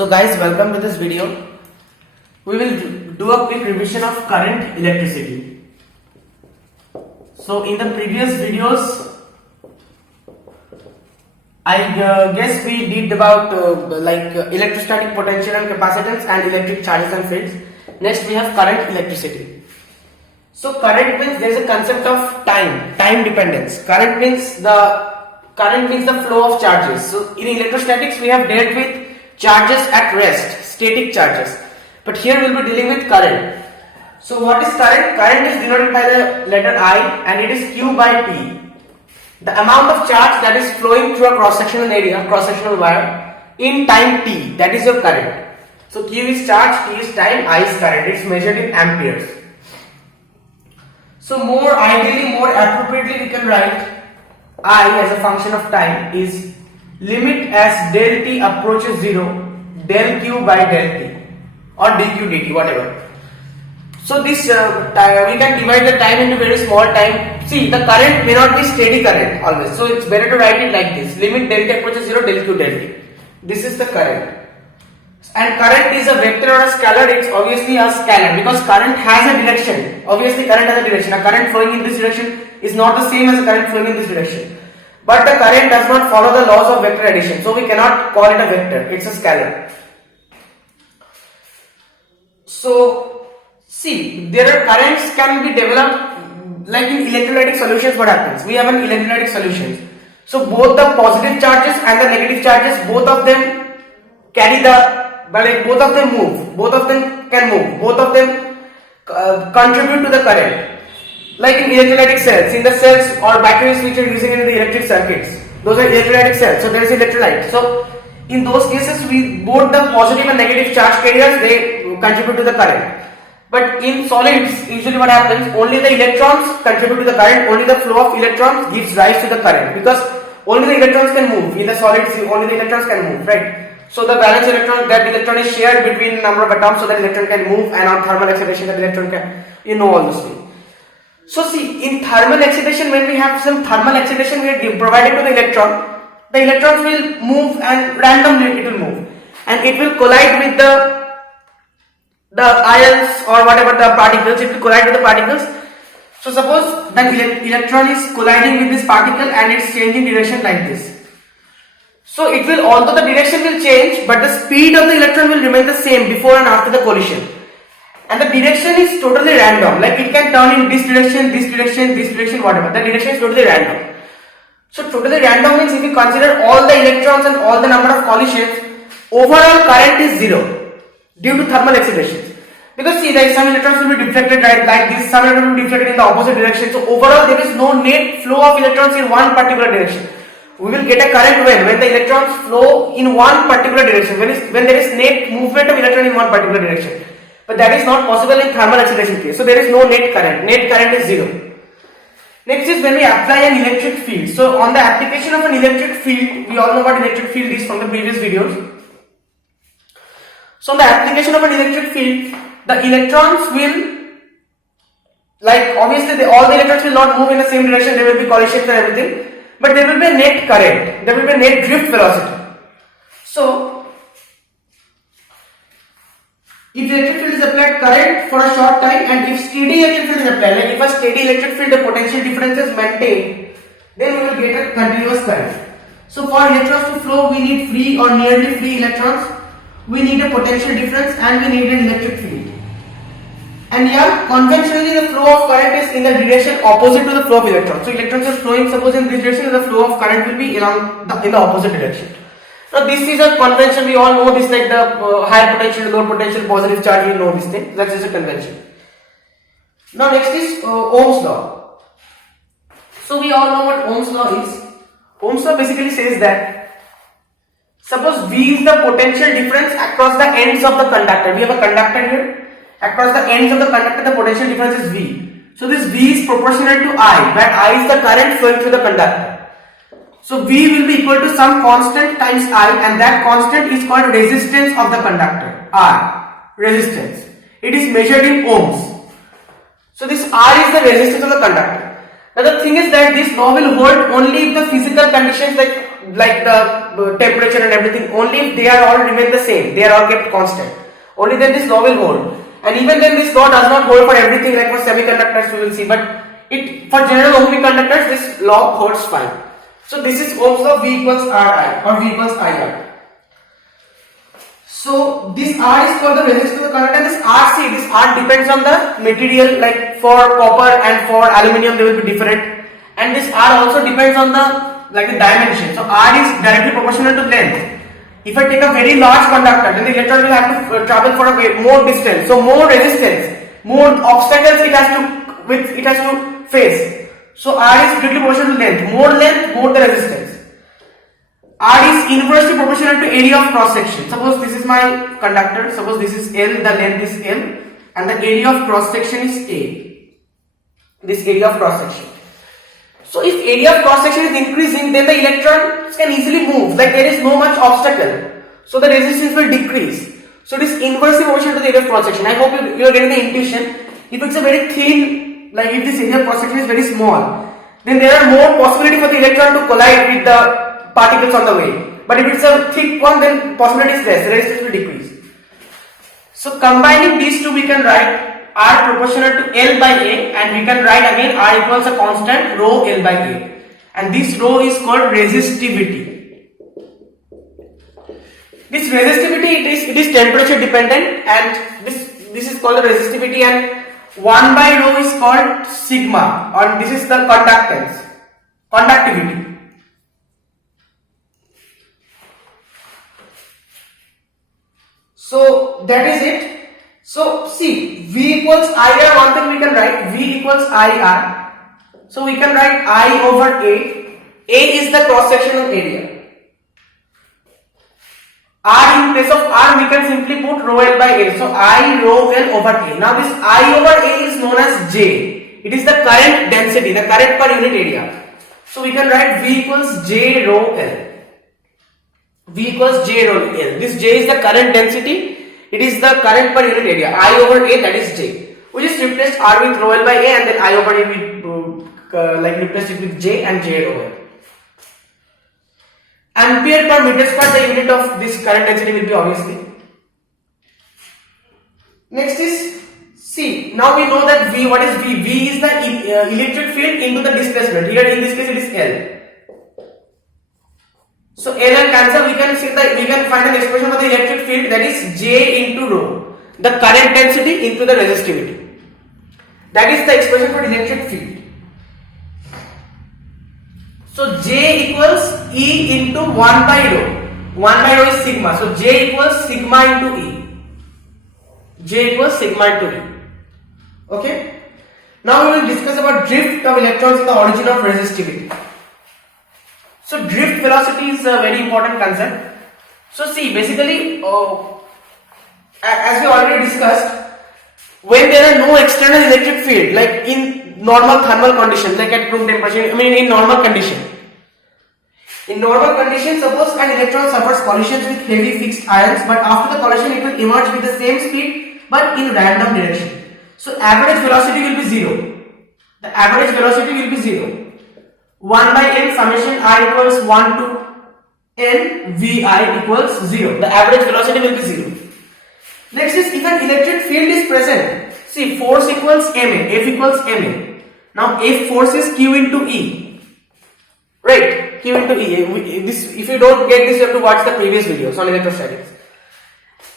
So guys, welcome to this video. We will do a quick revision of current, electricity. So in the previous videos, I guess we did about electrostatic potential and capacitance and electric charges and fields. Next we have current, electricity. So current means there is a concept of time dependence. Current means the flow of charges. So in electrostatics we have dealt with charges at rest, static charges. But here we will be dealing with current. So what is current? Current is denoted by the letter I and it is Q by T. The amount of charge that is flowing through a cross-sectional area, cross-sectional wire in time T, that is your current. So Q is charge, T is time, I is current. It's measured in amperes. So more appropriately we can write I as a function of time is limit as del T approaches 0, del Q by del T or dq dt, whatever. So this we can divide the time into very small time. See, the current may not be steady current always. So it's better to write it like this. Limit del T approaches 0, del Q del T. This is the current. And current is a vector or a scalar. It's obviously a scalar because current has a direction. Obviously current has a direction. A current flowing in this direction is not the same as a current flowing in this direction. But the current does not follow the laws of vector addition. So we cannot call it a vector. It's a scalar. So see, there are currents can be developed like in electrolytic solutions. What happens? We have an electrolytic solution. So both the positive charges and the negative charges, both of them carry both of them move. Both of them can move. Both of them contribute to the current. Like in electrolytic cells, in the cells or batteries which are using in the electric circuits, those are electrolytic cells. So there is electrolyte. So in those cases, both the positive and negative charge carriers, they contribute to the current. But in solids, usually what happens, only the electrons contribute to the current, only the flow of electrons gives rise to the current because only the electrons can move. In the solids, only the electrons can move, right? So the valence electron, that electron is shared between number of atoms so that electron can move, and on thermal excitation that electron can, all those things. So see, in thermal excitation, when we have some thermal excitation we are provided to the electrons will move and randomly it will move. And it will collide with the ions or whatever the particles, it will collide with the particles. So suppose that electron is colliding with this particle and it's changing direction like this. So it will, although the direction will change, but the speed of the electron will remain the same before and after the collision. And the direction is totally random, like it can turn in this direction, whatever. The direction is totally random. So totally random means if you consider all the electrons and all the number of collisions, overall current is zero due to thermal excitation. Because see, like some electrons will be deflected right like this, some electrons will be deflected in the opposite direction. So overall there is no net flow of electrons in one particular direction. We will get a current when the electrons flow in one particular direction, when there is net movement of electron in one particular direction. But that is not possible in thermal excitation case. So there is no net current. Net current is zero. Next is when we apply an electric field. So on the application of an electric field, we all know what electric field is from the previous videos. So on the application of an electric field, the electrons will, like obviously all the electrons will not move in the same direction, there will be collisions and everything, but there will be a net current, there will be a net drift velocity. So if electric field is applied current for a short time and if steady electric field is applied, like if a steady electric field the potential difference is maintained, then we will get a continuous current. So for electrons to flow we need free or nearly free electrons, we need a potential difference and we need an electric field. And yeah, conventionally the flow of current is in the direction opposite to the flow of electrons. So electrons are flowing suppose in this direction and the flow of current will be in the opposite direction. Now this is a convention, we all know this, like the higher potential, lower potential, positive charge, we know this thing, that is a convention. Now next is Ohm's law. So we all know what Ohm's law is. Ohm's law basically says that suppose V is the potential difference across the ends of the conductor. We have a conductor here, across the ends of the conductor the potential difference is V. So this V is proportional to I, where I is the current flowing through the conductor. So V will be equal to some constant times I, and that constant is called resistance of the conductor, R, resistance. It is measured in ohms. So this R is the resistance of the conductor. Now the thing is that this law will hold only if the physical conditions, like like the temperature and everything, only if they are all remain the same, they are all kept constant, only then this law will hold. And even then this law does not hold for everything, like for semiconductors we will see, but it for general ohmic conductors this law holds fine. So this is Ohm's law, V equals Ri or V equals IR. So this R is called the resistance to the conductor, and this RC, this R depends on the material, like for copper and for aluminium they will be different, and this R also depends on the the dimension. So R is directly proportional to length. If I take a very large conductor, then the electron will have to travel for a more distance, so more resistance, more obstacles it has to face. So R is strictly proportional to length, more the resistance. R is inversely proportional to area of cross section. Suppose this is my conductor, suppose this is L, the length is L, and the area of cross section is A. This area of cross section. So if area of cross section is increasing, then the electrons can easily move, like there is no much obstacle. So the resistance will decrease. So it is inversely proportional to the area of cross section. I hope you are getting the intuition. If it's a very thin, like if this area of cross section is very small, then there are more possibility for the electron to collide with the particles on the way. But if it's a thick one, then possibility is less, the resistance will decrease. So combining these two, we can write R proportional to L by A, and we can write again R equals a constant rho L by A, and this rho is called resistivity. This resistivity, it is temperature dependent, and this is called the resistivity, and 1 by rho is called sigma, and this is the conductivity. So that is it. So see, V equals IR, one thing we can write, V equals IR. So we can write I over A. A is the cross sectional area. R, in place of R we can simply put rho L by A. So I rho L over A. Now this I over A is known as J. It is the current density, the current per unit area. So we can write V equals J rho L. V equals J rho L. This J is the current density. It is the current per unit area. I over A, that is J. We just replaced R with rho L by A, and then I over A we replaced it with J and J rho L. Ampere per meter square, the unit of this current density will be obviously. Next is C. Now we know that V. What is V? V is the electric field into the displacement. Here in this case it is L. So L and cancel, we can find an expression for the electric field, that is J into rho, the current density into the resistivity. That is the expression for electric field. So J equals E into 1 by rho. 1 by rho is sigma. So J equals sigma into E. J equals sigma into E. Okay. Now we will discuss about drift of electrons in the origin of resistivity. So drift velocity is a very important concept. So see, basically, as we already discussed, when there are no external electric field, like in normal thermal conditions, like at room temperature, in normal condition. In normal conditions, suppose an electron suffers collisions with heavy fixed ions, but after the collision it will emerge with the same speed, but in random direction. So average velocity will be 0. The average velocity will be 0. 1 by n summation I equals 1 to n Vi equals 0. The average velocity will be 0. Next is, if an electric field is present, see, force equals Ma, F equals Ma. Now F force is Q into E. Right? Q into E. If you don't get this, you have to watch the previous videos on electrostatics.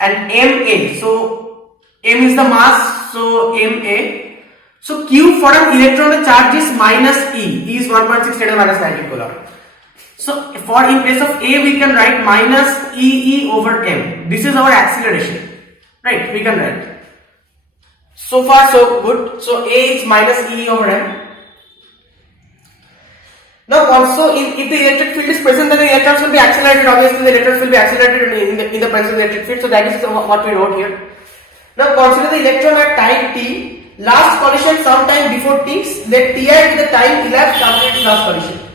And Ma, so M is the mass, so Ma. So Q for an electron, the charge is minus E. E is 1.6 10 minus 19 coulomb. So for in place of A, we can write minus E over M. This is our acceleration. Right? We can write. So far so good. So A is minus E over M. Now also, if the electric field is present, then the electrons will be accelerated. Obviously, the electrons will be accelerated in the presence of the electric field. So that is what we wrote here. Now consider the electron at time t. Last collision sometime before t. Let Ti be the time elapsed after its last collision.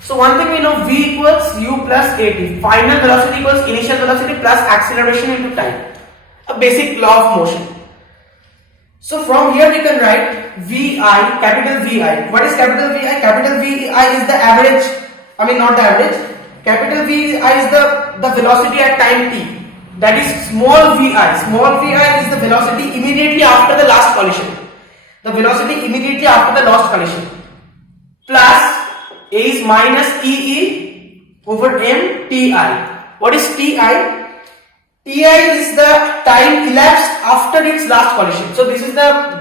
So one thing we know, V equals U plus AT. Final velocity equals initial velocity plus acceleration into time. A basic law of motion. So from here we can write Vi, capital Vi. What is capital Vi? Capital Vi is the average, not the average. capital Vi is the velocity at time t. That is small vi. Small vi is the velocity immediately after the last collision. The velocity immediately after the last collision. Plus A is minus EE over m Ti. What is Ti? Ti is the time elapsed after its last collision. So this is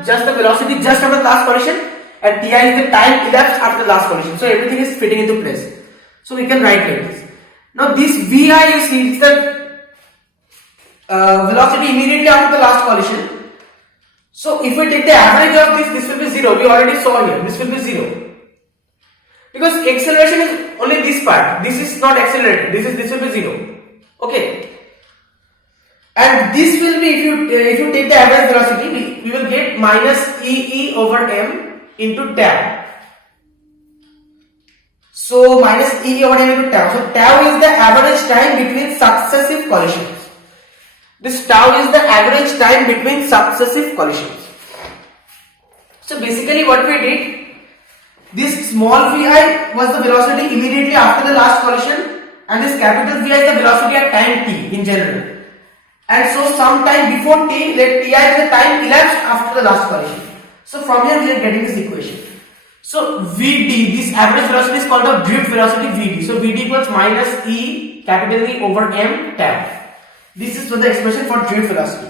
just the velocity just after the last collision, and Ti is the time elapsed after the last collision. So everything is fitting into place. So we can write like this. Now this Vi is the velocity immediately after the last collision. So if we take the average of this will be 0. We already saw here. This will be 0. Because acceleration is only this part. This is not accelerated. This will be 0. Okay. And this will be, if you take the average velocity, we will get minus EE over m into tau. So minus EE over m into tau. So tau is the average time between successive collisions. This tau is the average time between successive collisions. So basically what we did, this small vi was the velocity immediately after the last collision, and this capital Vi is the velocity at time t in general. And so some time before t, let Ti is the time elapsed after the last collision. So from here we are getting this equation. So Vd, this average velocity is called the drift velocity Vd. So Vd equals minus E capital E over m tau. This is the expression for drift velocity.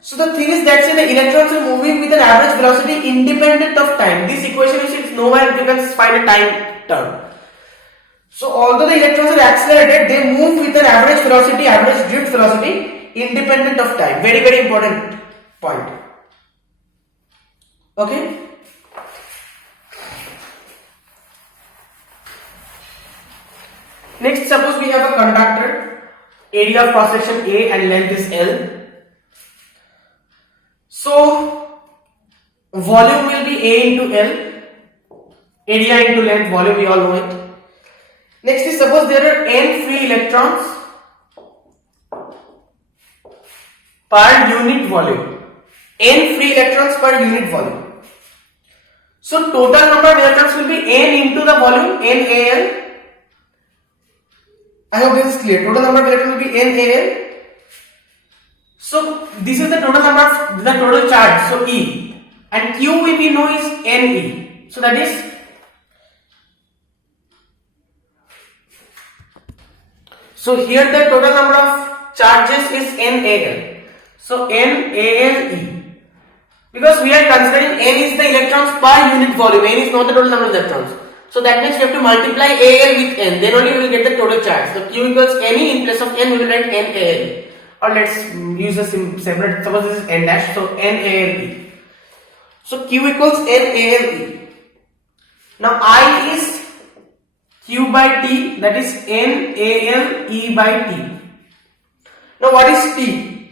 So the thing is that say the electrons are moving with an average velocity independent of time. This equation is nowhere you can find a time term. So although the electrons are accelerated, they move with an average velocity, average drift velocity, independent of time. Very, very important point. Okay. Next, suppose we have a conductor, area of cross section A and length is L. So volume will be A into L, area into length, volume we all know it. Next is suppose there are n free electrons per unit volume. N free electrons per unit volume. So total number of electrons will be n into the volume, NaL. I hope this is clear. Total number of electrons will be NaL. So this is the total number of the total charge. So E and Q we know is Ne. So that is here the total number of charges is NaL. So NaLe. Because we are considering n is the electrons per unit volume. N is not the total number of electrons. So that means we have to multiply Al with n. Then only we will get the total charge. So Q equals Ne in place of n we will write NaL. Or let's use a separate, suppose this is n dash, so NaLe. So Q equals NaLe. Now I is Q by T, that is NaLe by T. Now what is T?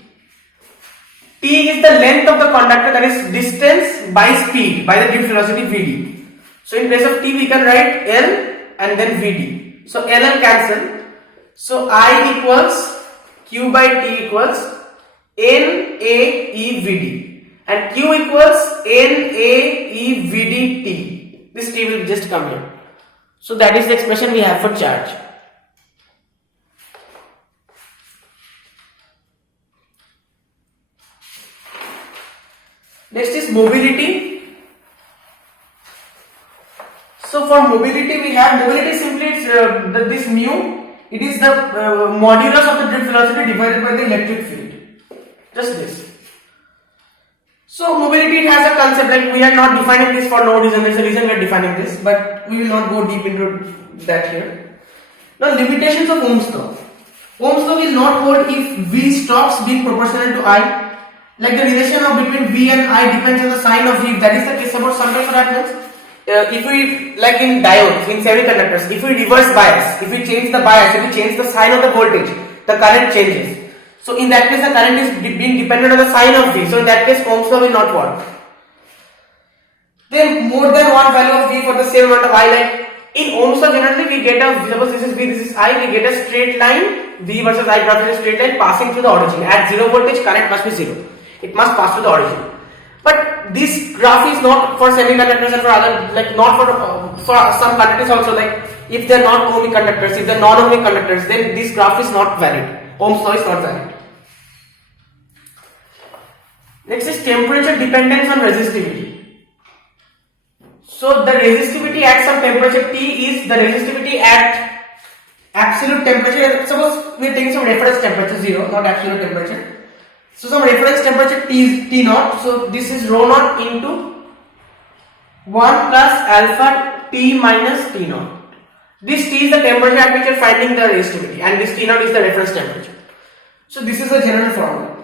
T is the length of the conductor, that is distance by speed, by the drift velocity Vd. So in place of T we can write L and then Vd. So L cancel. So I equals Q by T equals NaeVd and Q equals NaeVdT. This T will just come here. So that is the expression we have for charge. Next is mobility. So for mobility we have mobility simply it's this mu. It is the modulus of the drift velocity divided by the electric field. Just this. So mobility it has a concept, like we are not defining this for no reason. There is a reason we are defining this, but we will not go deep into that here. Now limitations of Ohm's law. Ohm's law will not hold if V stops being proportional to I. Like the relation of between V and I depends on the sign of V. That is the case about sometimes what happens. If we, like in diodes, in semiconductors, if we reverse bias, if we change the bias, if we change the sign of the voltage, the current changes. So in that case the current is being dependent on the sign of V. So in that case Ohm's law will not work. Then more than one value of V for the same amount of I, like in Ohm's law generally we get a, suppose this is V, this is I, we get a straight line, V versus I graph is a straight line passing through the origin. At 0 voltage current must be 0. It must pass through the origin. But this graph is not for semiconductors and for other, like not for some conductors also, like if they are not ohmic conductors, if they are non-ohmic conductors, then this graph is not valid. Ohm's law is not valid. Next is temperature dependence on resistivity. So the resistivity at some temperature T is the resistivity at absolute temperature. Suppose we are taking some reference temperature 0, not absolute temperature. So some reference temperature T is T naught. So this is rho naught into 1 plus alpha T minus T naught. This T is the temperature at which you are finding the resistivity, and this T naught is the reference temperature. So this is the general formula.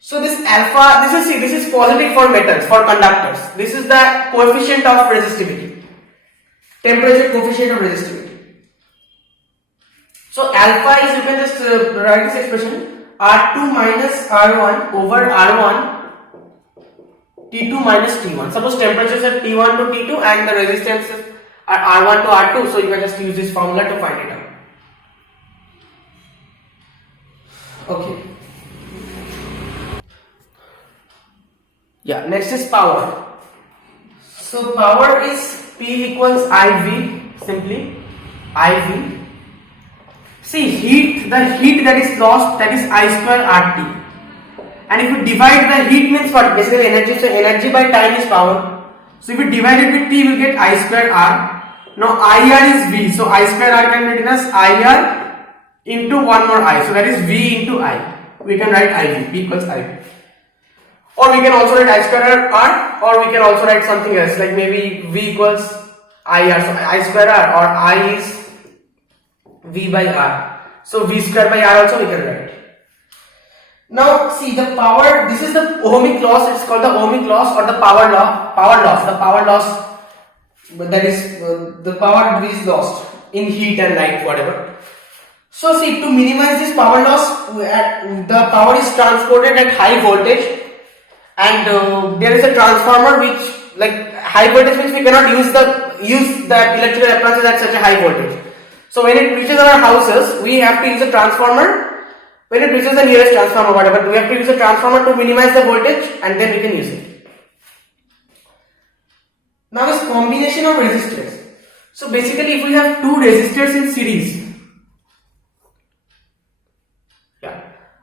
So this alpha, this is positive for metals, for conductors. This is the coefficient of resistivity, temperature coefficient of resistivity. So alpha is, you can just write this expression, R2 minus R1 over R1 T2 minus T1. Suppose temperatures are T1 to T2 and the resistances are R1 to R2, so you can just use this formula to find it out. Okay. Yeah, next is power. So power is P equals IV, simply IV. See, the heat that is lost, that is I square RT. And if you divide the heat means what? Basically energy. So energy by time is power. So if you divide it with T, you will get I square R. Now IR is V. So I square R can be written as IR into one more I. So that is V into I. We can write IV, P equals IV. Or we can also write I square R, or we can also write something else, like maybe V equals IR. So I square R, or I is V by R. So V square by R also we can write. Now see the power, this is the ohmic loss, it's called the ohmic loss or the power loss, the power loss, that is the power is lost in heat and light, whatever. So see, to minimize this power loss, the power is transported at high voltage, and there is a transformer which, like high voltage means we cannot use the electrical appliances at such a high voltage. So when it reaches our houses, we have to use a transformer. When it reaches the nearest transformer, whatever, we have to use a transformer to minimize the voltage, and then we can use it. Now is combination of resistors. So basically, if we have two resistors in series,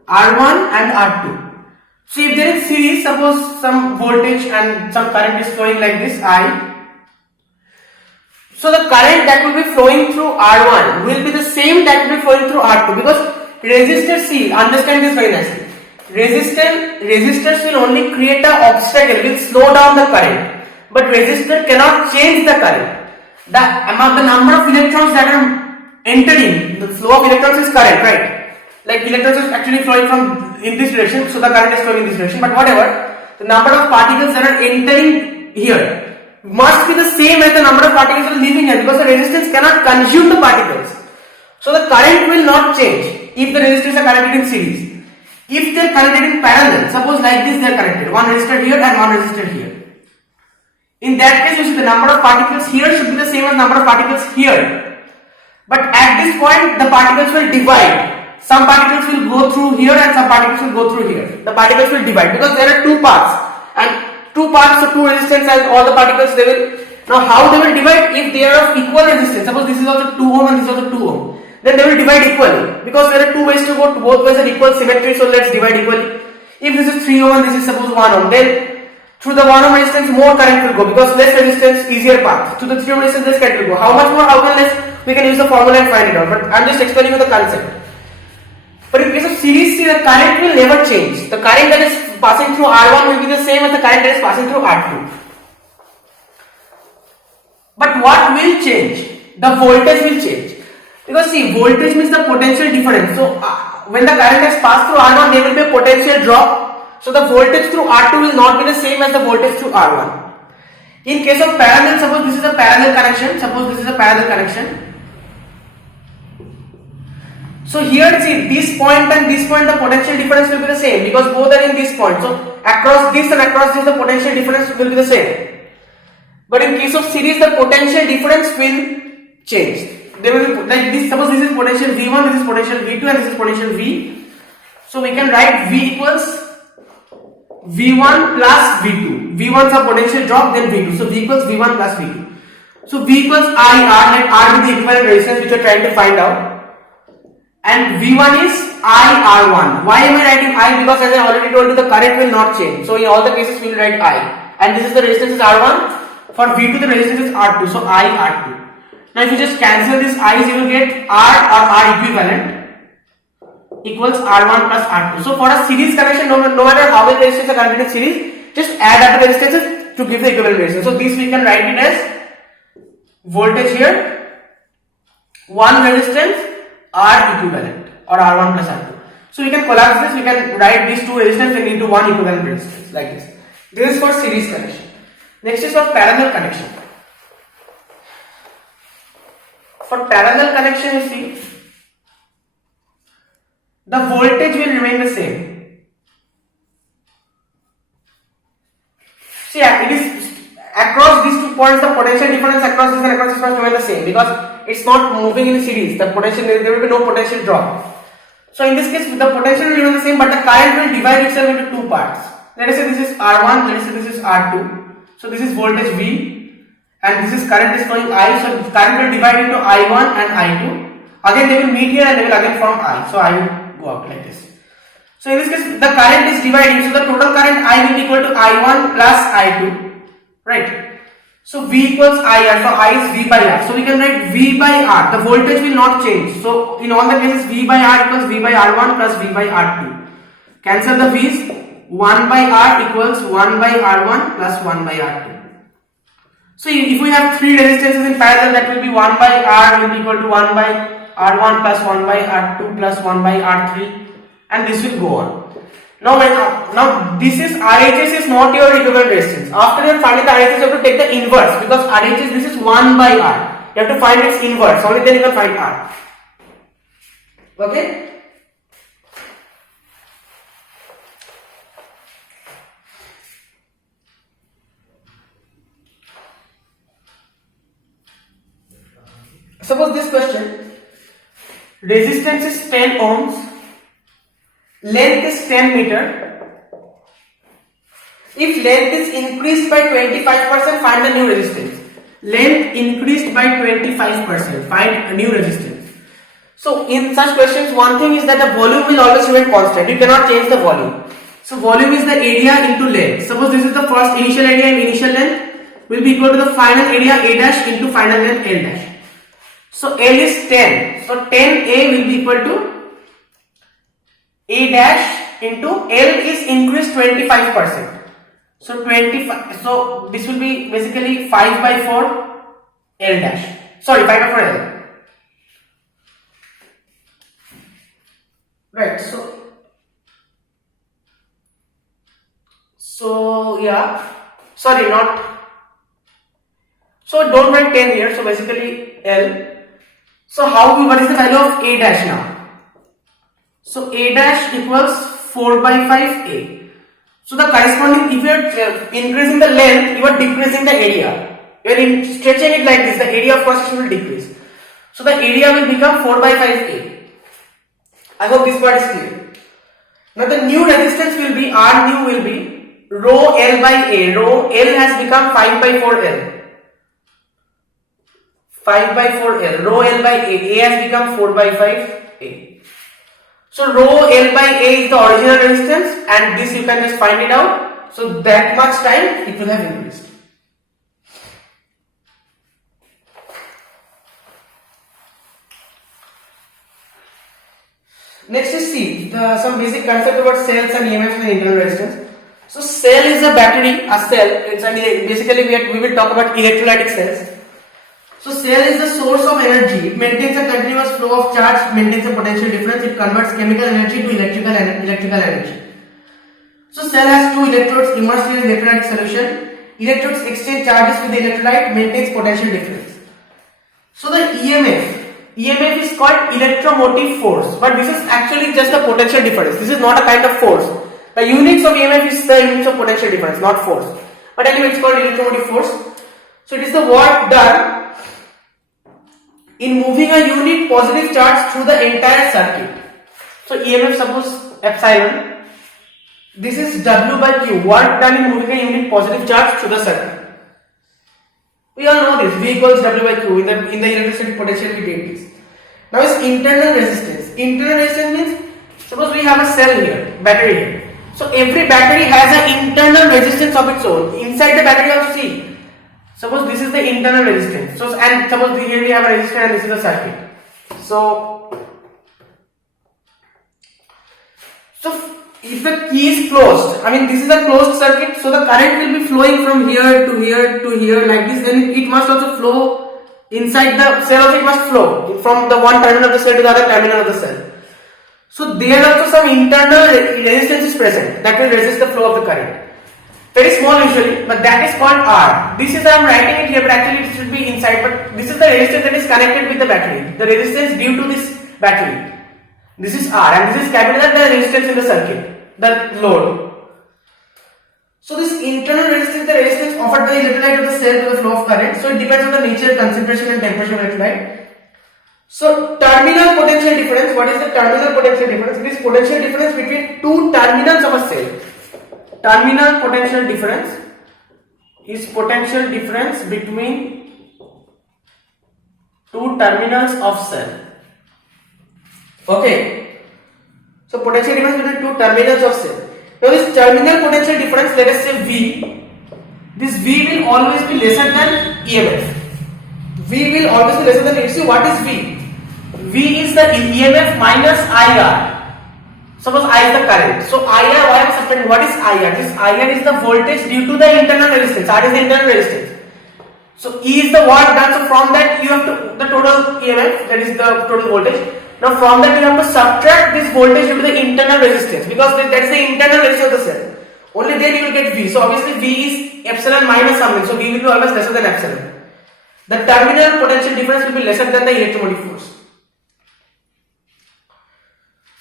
R1 and R2. So if there is series, suppose some voltage and some current is flowing like this, I. So the current that will be flowing through R1 will be the same that will be flowing through R2, because resistors, see, understand this very nicely. Resistors will only create an obstacle, will slow down the current, but resistor cannot change the current. The number of electrons that are entering, the flow of electrons is current, right? Like electrons is actually flowing from in this direction, so the current is flowing in this direction. But whatever, the number of particles that are entering here must be the same as the number of particles that are leaving here, because the resistance cannot consume the particles. So the current will not change if the resistors are connected in series. If they are connected in parallel, suppose like this they are connected, one resistor here and one resistor here. In that case, you see the number of particles here should be the same as number of particles here. But at this point, the particles will divide. Some particles will go through here and some particles will go through here. The particles will divide because there are two paths, and two paths, so two resistance, and all the particles they will. Now how they will divide? If they are of equal resistance, suppose this is also 2 ohm and this is also 2 ohm, then they will divide equally, because there are two ways to go, both ways are equal symmetry, so let's divide equally. If this is 3 ohm and this is suppose 1 ohm, then through the 1 ohm resistance more current will go, because less resistance, easier path. To the 3 ohm resistance less current will go. How much more, how can less? We can use the formula and find it out, but I am just explaining you the concept. But in case of series, see, the current will never change. The current that is passing through R1 will be the same as the current that is passing through R2. But what will change? The voltage will change. Because see, voltage means the potential difference. So when the current has passed through R1, there will be a potential drop. So the voltage through R2 will not be the same as the voltage through R1. In case of parallel, suppose this is a parallel connection. Suppose this is a parallel connection. So here, see, this point and this point, the potential difference will be the same, because both are in this point. So across this and across this, the potential difference will be the same. But in case of series, the potential difference will change. They will be like this. Suppose this is potential V1, this is potential V2, and this is potential V. So we can write V equals V1 plus V2. V1 is a potential drop, then V2. So V equals V1 plus V2. So V equals I R, let R be the equivalent resistance which we are trying to find out. And V1 is I R1. Why am I writing I? Because as I already told you, the current will not change. So in all the cases we will write I. And this is the resistance is R1. For V2 the resistance is R2. So I R2. Now if you just cancel this I's, you will get R or R equivalent equals R1 plus R2. So for a series connection, no matter how many resistors are connected in series, just add up the resistances to give the equivalent resistance. So this we can write it as voltage here, one resistance R equivalent or R1 plus R2. So we can collapse this, we can write these two resistance into one equivalent resistance like this. This is for series connection. Next is for parallel connection. For parallel connection, you see, the voltage will remain the same. See, it is across these 2 points, the potential difference across this and across this must remain the same because it's not moving in series. The potential, there will be no potential drop. So in this case, the potential will remain the same, but the current will divide itself into 2 parts. Let us say this is R1, let us say this is R2. So this is voltage V, and this is current is flowing I. So current will divide into I1 and I2. Again, they will meet here and they will again form I. So I will go out like this. So in this case, the current is dividing. So the total current I will be equal to I1 plus I2, right? So V equals IR. So I is V by R. So we can write V by R. The voltage will not change. So in all the cases, V by R equals V by R1 plus V by R2. Cancel the V's. 1 by R equals 1 by R1 plus 1 by R2. So if we have 3 resistances in parallel, that will be 1 by R will be equal to 1 by R1 plus 1 by R2 plus 1 by R3, and this will go on. Now this is RHS is not your equivalent resistance. After you are finding the RHS, you have to take the inverse because RHS this is 1 by R. You have to find its inverse. Only then you can find R. Okay. Suppose this question, resistance is 10 ohms, length is 10 meter. If length is increased by 25%, find the new resistance. Length increased by 25%, find a new resistance. So in such questions, one thing is that the volume will always remain constant. You cannot change the volume. So volume is the area into length. Suppose this is the first initial area and initial length will be equal to the final area A dash into final length L dash. So L is 10. So 10A will be equal to A dash into L is increased 25%. So 25. So this will be basically 5 by 4 L dash. Sorry, 5 by 4 L. Right. So yeah. Sorry, not. So don't write 10 here. So basically L. So what is the value of A dash now? So A dash equals 4 by 5A. So the corresponding, if you are increasing the length, you are decreasing the area. You are stretching it like this, the area of cross section will decrease. So the area will become 4 by 5A. I hope this part is clear. Now the new resistance will be, R new will be rho L by A. Rho L has become 5 by 4L. 5 by 4L, rho L by A has become 4 by 5A. So rho L by A is the original resistance and this you can just find it out. So that much time it will have increased. Next is C, some basic concept about cells and EMFs and internal resistance. So cell is a battery, a cell, basically we will talk about electrolytic cells. So cell is the source of energy. It maintains a continuous flow of charge, maintains a potential difference. It converts chemical energy to electrical energy. So cell has 2 electrodes immersed in electrolytic solution. Electrodes exchange charges with the electrolyte, maintains potential difference. So the EMF is called electromotive force, but this is actually just the potential difference. This is not a kind of force. The units of EMF is the units of potential difference, not force. But anyway, it's called electromotive force. So it is the work done in moving a unit positive charge through the entire circuit. So EMF, suppose epsilon, this is W by Q, work done in moving a unit positive charge through the circuit. We all know this. V equals W by Q. In the electrostatic potential we get this. Now is internal resistance. Internal resistance means suppose we have a cell here, battery here. So every battery has an internal resistance of its own. Inside the battery also see. Suppose this is the internal resistance. So and suppose here we have a resistor and this is a circuit. So if the key is closed, I mean this is a closed circuit, so the current will be flowing from here to here to here like this, then it must also flow inside the cell, also it must flow from the one terminal of the cell to the other terminal of the cell. So there also some internal resistance is present that will resist the flow of the current. Very small usually, but that is called R. This is, I am writing it here, but actually it should be inside, but this is the resistance that is connected with the battery. The resistance due to this battery. This is R and this is capital R, the resistance in the circuit, the load. So this internal resistance, the resistance offered by the electrolyte of the cell to the flow of current. So it depends on the nature, concentration and temperature of electrolyte. So terminal potential difference, what is the terminal potential difference? It is potential difference between two terminals of a cell. Terminal potential difference is potential difference between two terminals of cell. Okay, so potential difference between two terminals of cell. Now this terminal potential difference, let us say V. This V will always be lesser than EMF. V will always be lesser than EMF. See what is V? V is the EMF minus IR. Suppose I is the current. So IR, why I am separating? What is IR? This IR is the voltage due to the internal resistance. R is the internal resistance. So E is the watt done. So from that you have to the total EMF, that is the total voltage. Now from that you have to subtract this voltage due to the internal resistance, because that is the internal resistance of the cell. Only then you will get V. So obviously V is epsilon minus something. So V will be always lesser than epsilon. The terminal potential difference will be lesser than the electromotive force.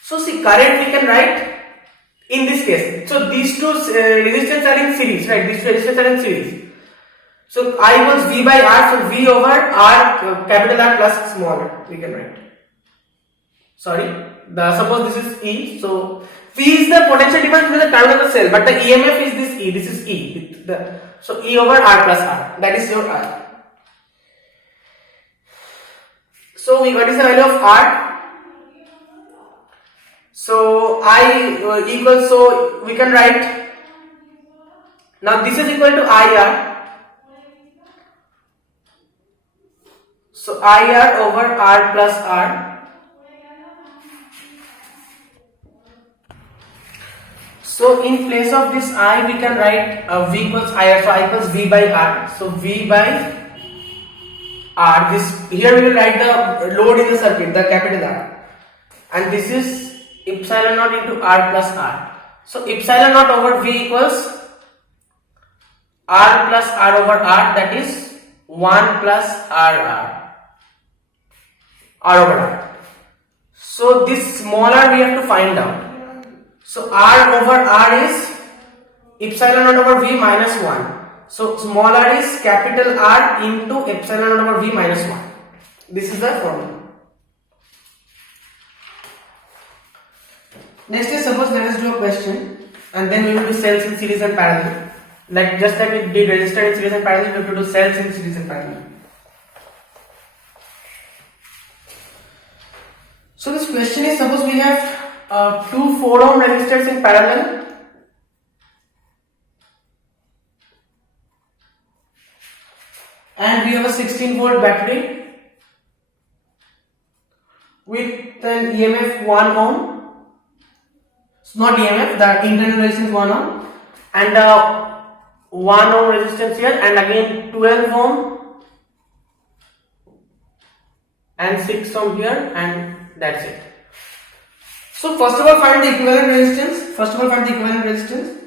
So see, current we can write in this case. So these two resistors are in series, right? These two resistors are in series. So I equals V by R. So V over R, capital R plus small r, we can write. Sorry, suppose this is E. So V is the potential difference between the terminal of the cell, but the EMF is this E. This is E. So E over R plus R. That is your R. So what is the value of R? So I equals, so we can write, now this is equal to IR. So IR over R plus R. So in place of this I, we can write V equals IR. So I equals V by R. So V by R. This here we will write the load in the circuit, the capital R, and this is epsilon naught into R plus R. So epsilon naught over V equals R plus R over R, that is 1 plus R over R. So this smaller we have to find out. So R over R is epsilon naught over V minus 1. So small r is capital R into epsilon naught over V minus 1. This is the formula. Next is, suppose let us do a question and then we will do cells in series and parallel. Like just like we did resistor in series and parallel, we have to do cells in series and parallel. So this question is, suppose we have two 4 ohm resistors in parallel and we have a 16 volt battery with an EMF 1 ohm. It's not EMF, the internal resistance 1 ohm, and 1 ohm resistance here, and again 12 ohm and 6 ohm here, and that's it. So first of all find the equivalent resistance.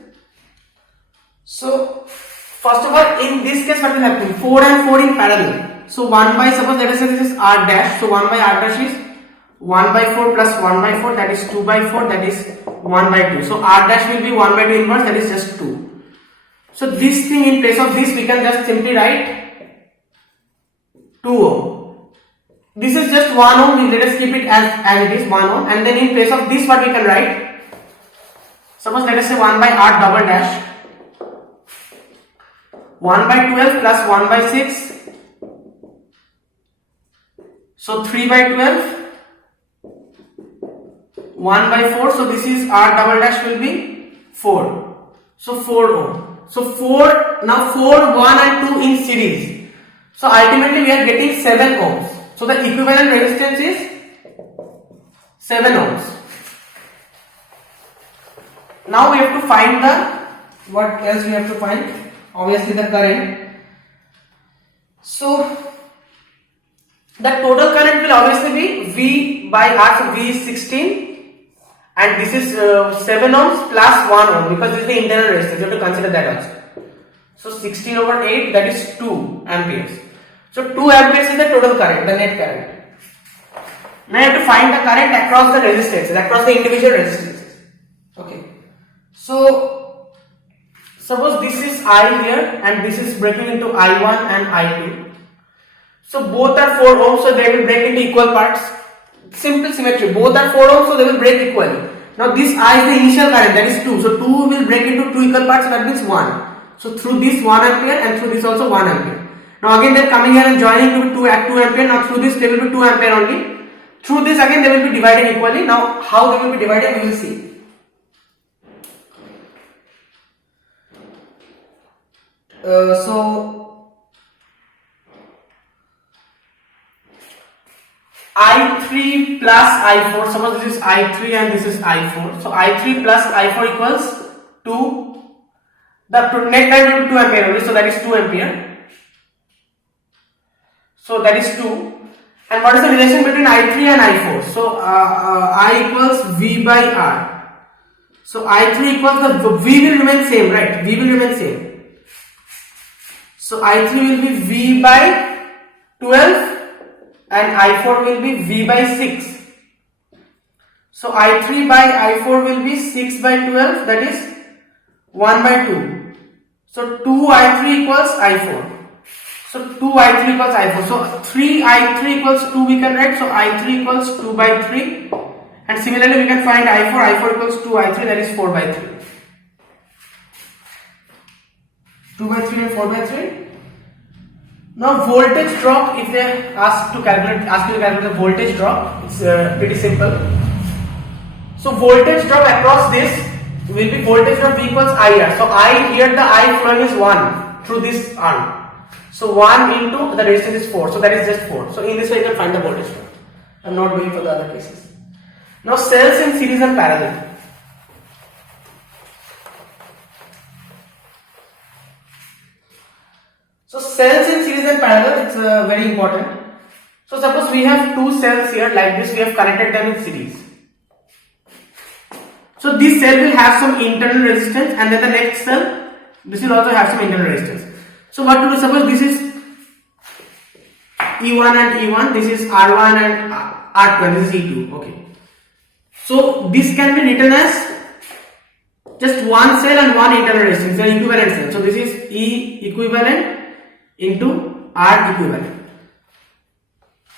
So first of all, in this case what will happen? 4 and 4 in parallel. So 1 by, suppose let us say this is R dash. So 1 by R dash is 1 by 4 plus 1 by 4, that is 2 by 4, that is 1 by 2. So R dash will be 1 by 2 inverse, that is just 2. So this thing, in place of this we can just simply write 2 ohm. This is just 1 ohm, let us keep it as it is 1 ohm, and then in place of this what we can write? Suppose let us say 1 by R double dash, 1 by 12 plus 1 by 6 So 3 by 12, 1 by 4. So this is R double dash will be 4. So 4 ohm. So 4, now 4, 1 and 2 in series. So ultimately we are getting 7 ohms. So the equivalent resistance is 7 ohms. Now we have to find what else we have to find? Obviously the current. So the total current will obviously be V by R. So V is 16 and this is 7 ohms plus 1 ohm because this is the internal resistance. You have to consider that also. So 16 over 8, that is 2 amperes. So 2 amperes is the total current, the net current. Now you have to find the current across the resistances, across the individual resistances. Okay. So suppose this is I here and this is breaking into I1 and I2. So both are 4 ohms, so they will break into equal parts. Simple symmetry. Both are 4 ohms, so they will break equally. Now this I is the initial current, that is 2. So 2 will break into 2 equal parts, so that means 1. So through this 1 ampere and through this also 1 ampere. Now again they are coming here and joining to 2 ampere. Now through this they will be 2 ampere only. Through this again they will be divided equally. Now how they will be divided we will see. So I3 plus I4, suppose this is I3 and this is I4. So I3 plus I4 equals 2. The net current will be 2 ampere only, so that is 2 ampere. So that is 2. And what is the relation between I3 and I4? So I equals V by R. So I3 equals the V will remain same, right? V will remain same. So I3 will be V by 12 and I4 will be V by 6. So I3 by I4 will be 6 by 12, that is 1 by 2. So 2 I3 equals I4. So 2 I3 equals I4. So 3 I3 equals 2 we can write. So I3 equals 2 by 3. And similarly we can find I4. I4 equals 2 I3, that is 4 by 3. 2 by 3 and 4 by 3. Now voltage drop, if they ask you to calculate the voltage drop, it's pretty simple. So voltage drop across this will be voltage drop V equals IR. So I here the I flowing is 1 through this arm. So 1 into the resistance is 4. So that is just 4. So in this way you can find the voltage drop. I am not doing for the other cases. Now cells in series and parallel. So cells in series and parallel, it's very important. So suppose we have two cells here like this, we have connected them in series. So this cell will have some internal resistance and then the next cell, this will also have some internal resistance. So what to do, suppose this is E1 and E1, this is R1 and R2 and this is E2, okay. So this can be written as just one cell and one internal resistance, an equivalent cell. So this is E equivalent into R equivalent.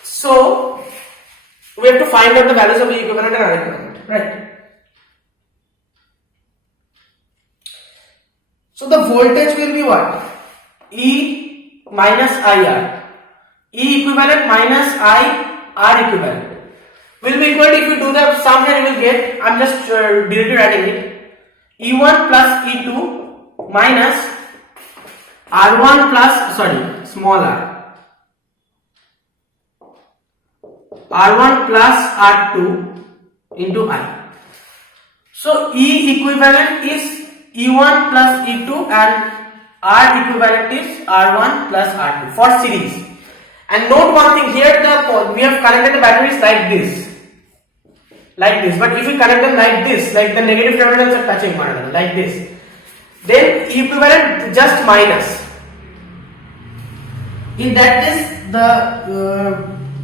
So we have to find out the values of E equivalent and R equivalent, right? So the voltage will be what? E minus IR. E equivalent minus R equivalent will be equal to, if you do the sum here you will get, I am just directly writing it, E1 plus E2 minus R1 plus, small r, R1 plus R2 into I. So E equivalent is E1 plus E2 and R equivalent is R1 plus R2 for series. And note one thing here, we have connected the batteries like this. But if we connect them like this, like the negative terminals are touching one another, like this, then E equivalent just minus. In that case, the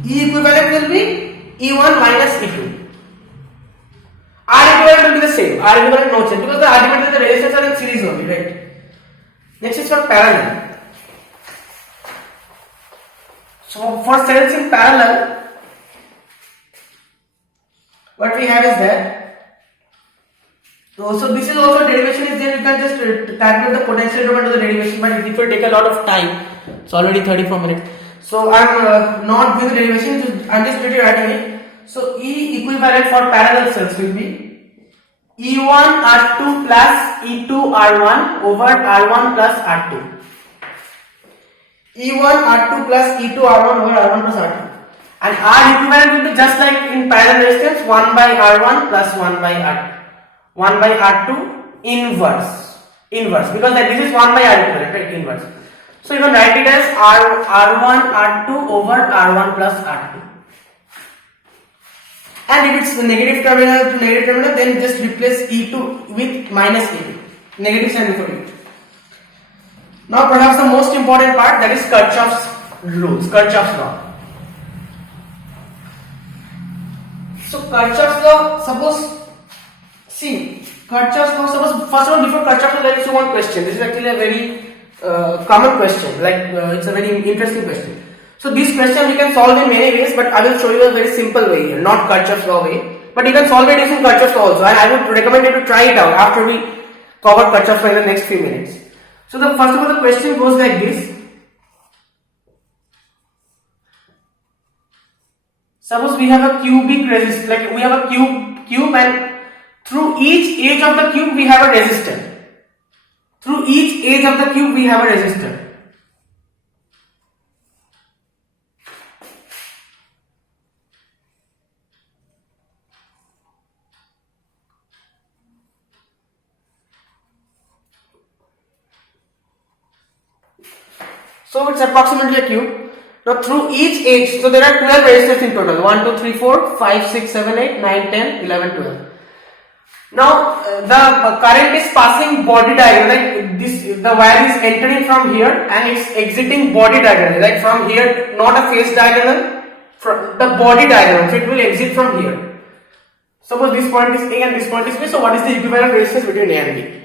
E equivalent will be E1 minus E2. R equivalent will be the same. R equivalent no change because the argument of the resistors are in series only, right? Next is for parallel. So for cells in parallel, what we have is that. So this is also derivation is there. You can just calculate the potential drop into the derivation, but it will take a lot of time. It's already 34 minutes. So I'm not doing the derivation, I'm just literally writing it. So E equivalent for parallel cells will be E1 R2 plus E2 R1 over R1 plus R2. E1 R2 plus E2 R1 over R1 plus R2. And R equivalent will be just like in parallel resistance 1 by R1 plus 1 by R2. 1 by R2 inverse because that this is 1 by R equivalent, right? Inverse. So you can write it as R1 R2 over R1 plus R2. And if it's negative terminal to negative terminal, then just replace E2 with minus E2. Negative sign before it. Now perhaps the most important part, that is Kirchhoff's rules, Kirchhoff's law. So Kirchhoff's law, suppose Kirchhoff's law, suppose first of all before Kirchhoff's law there is one question. This is actually a very common question, like it's a very interesting question. So this question we can solve in many ways, but I will show you a very simple way here, not Kirchhoff's law way, but you can solve it using Kirchhoff's law also, and I would recommend you to try it out after we cover Kirchhoff's law in the next few minutes. So the first of all the question goes like this. Suppose we have a cubic resistor, like we have a cube and through each edge of the cube we have a resistor. Through each edge of the cube we have a resistor. So it's approximately a cube. Now through each edge, so there are 12 resistors in total. 1, 2, 3, 4, 5, 6, 7, 8, 9, 10, 11, 12. Now the current is passing body diagonal, like this, the wire is entering from here and it's exiting body diagonal, like from here, not a phase diagonal, from the body diagonal, so it will exit from here. Suppose this point is A and this point is B, so what is the equivalent resistance between A and B?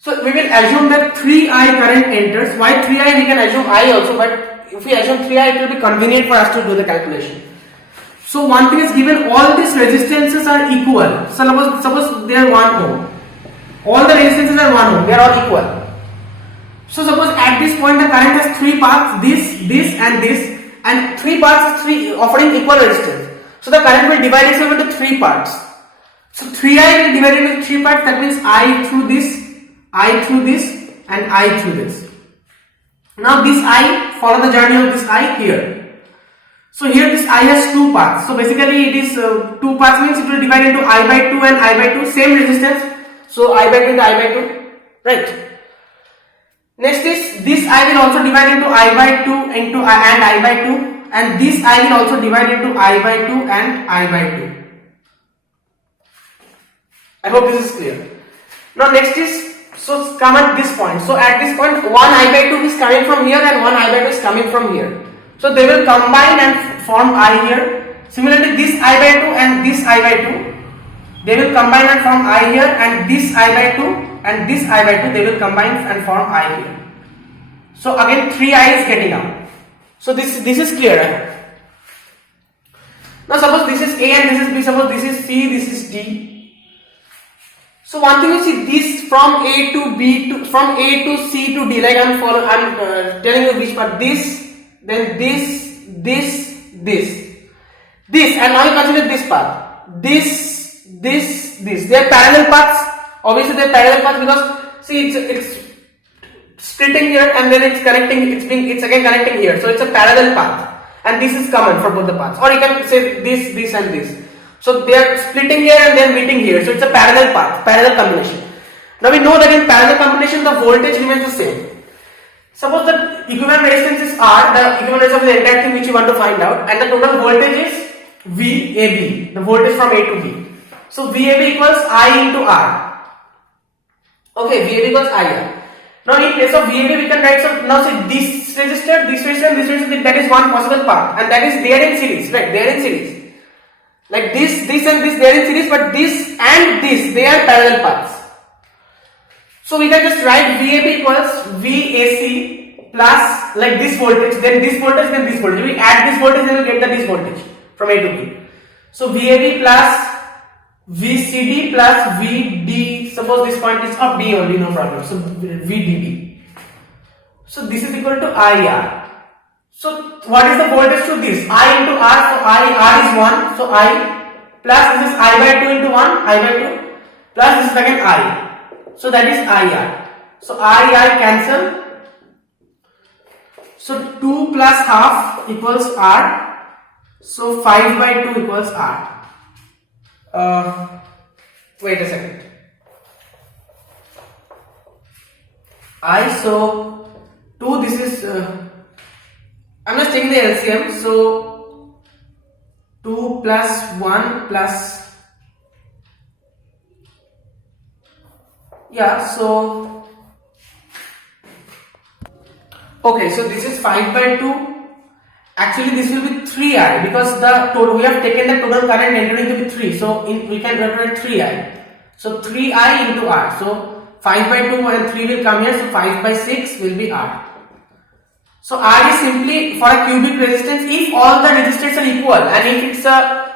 So we will assume that 3I current enters. Why 3I? We can assume I also, but if we assume 3I, it will be convenient for us to do the calculation. So one thing is given, all these resistances are equal. So suppose they are 1 ohm. All the resistances are 1 ohm. They are all equal. So suppose at this point the current has 3 paths, this and 3 paths is offering equal resistance. So the current will divide itself into 3 parts. So 3I will divide into 3 parts. That means I through this, I through this and I through this. Now this I, follow the journey of this I here. So here this I has 2 paths. So basically it is 2 paths means it will divide into I by 2 and I by 2, same resistance. So I by 2 into I by 2, right? Next is this I will also divide into I by 2 into and I by 2, and this I will also divide into I by 2 and I by 2. I hope this is clear. Now next is, so come at this point. So at this point, one I by 2 is coming from here and one I by 2 is coming from here. So they will combine and form I here. Similarly, this I by 2 and this I by 2, they will combine and form I here, and this I by 2 and this I by 2, they will combine and form I here. So again 3I is getting out. So this is clear, right? Now suppose this is A and this is B, suppose this is C, this is D. So one thing you see, this from A to B to, from A to C to D, like I'm telling you which part, this, then this, and now you consider this part, this, they are parallel paths. Obviously they are parallel paths because see it's splitting here and then it's connecting, it's again connecting here, so it's a parallel path, and this is common for both the paths. Or you can say this and this. So they are splitting here and then meeting here. So it's a parallel path, parallel combination. Now we know that in parallel combination the voltage remains the same. Suppose the equivalent resistance is R, the equivalent resistance of the entire thing which you want to find out, and the total voltage is VAB, the voltage from A to B. So VAB equals I into R. Okay, VAB equals IR. Now in place of VAB we can write, so now say this resistor, that is one possible path, and that is there in series, right? They are in series. Like this and this, they are in series, but this and this, they are parallel paths. So we can just write VAB equals VAC plus, like this voltage, then this voltage, then this voltage. We add this voltage, then we get this voltage from A to B. So VAB plus VCD plus VD, suppose this point is B only, no problem. So VDB. So this is equal to IR. So what is the voltage to this? I into R, so R is 1, so I plus this is I by 2 into 1, I by 2 plus this is again I. So that is IR. So I cancel. So 2 plus half equals R. So 5 by 2 equals R. Wait a second. So 2, this is I'm just taking the LCM. So 2 plus 1 plus, so okay, so this is 5 by 2. Actually this will be 3I because the total, we have taken the total current entering to be 3, so we can represent 3I. So 3I into R. So 5 by 2 and 3 will come here, so 5 by 6 will be R. So R is simply for a cubic resistance if all the resistors are equal, and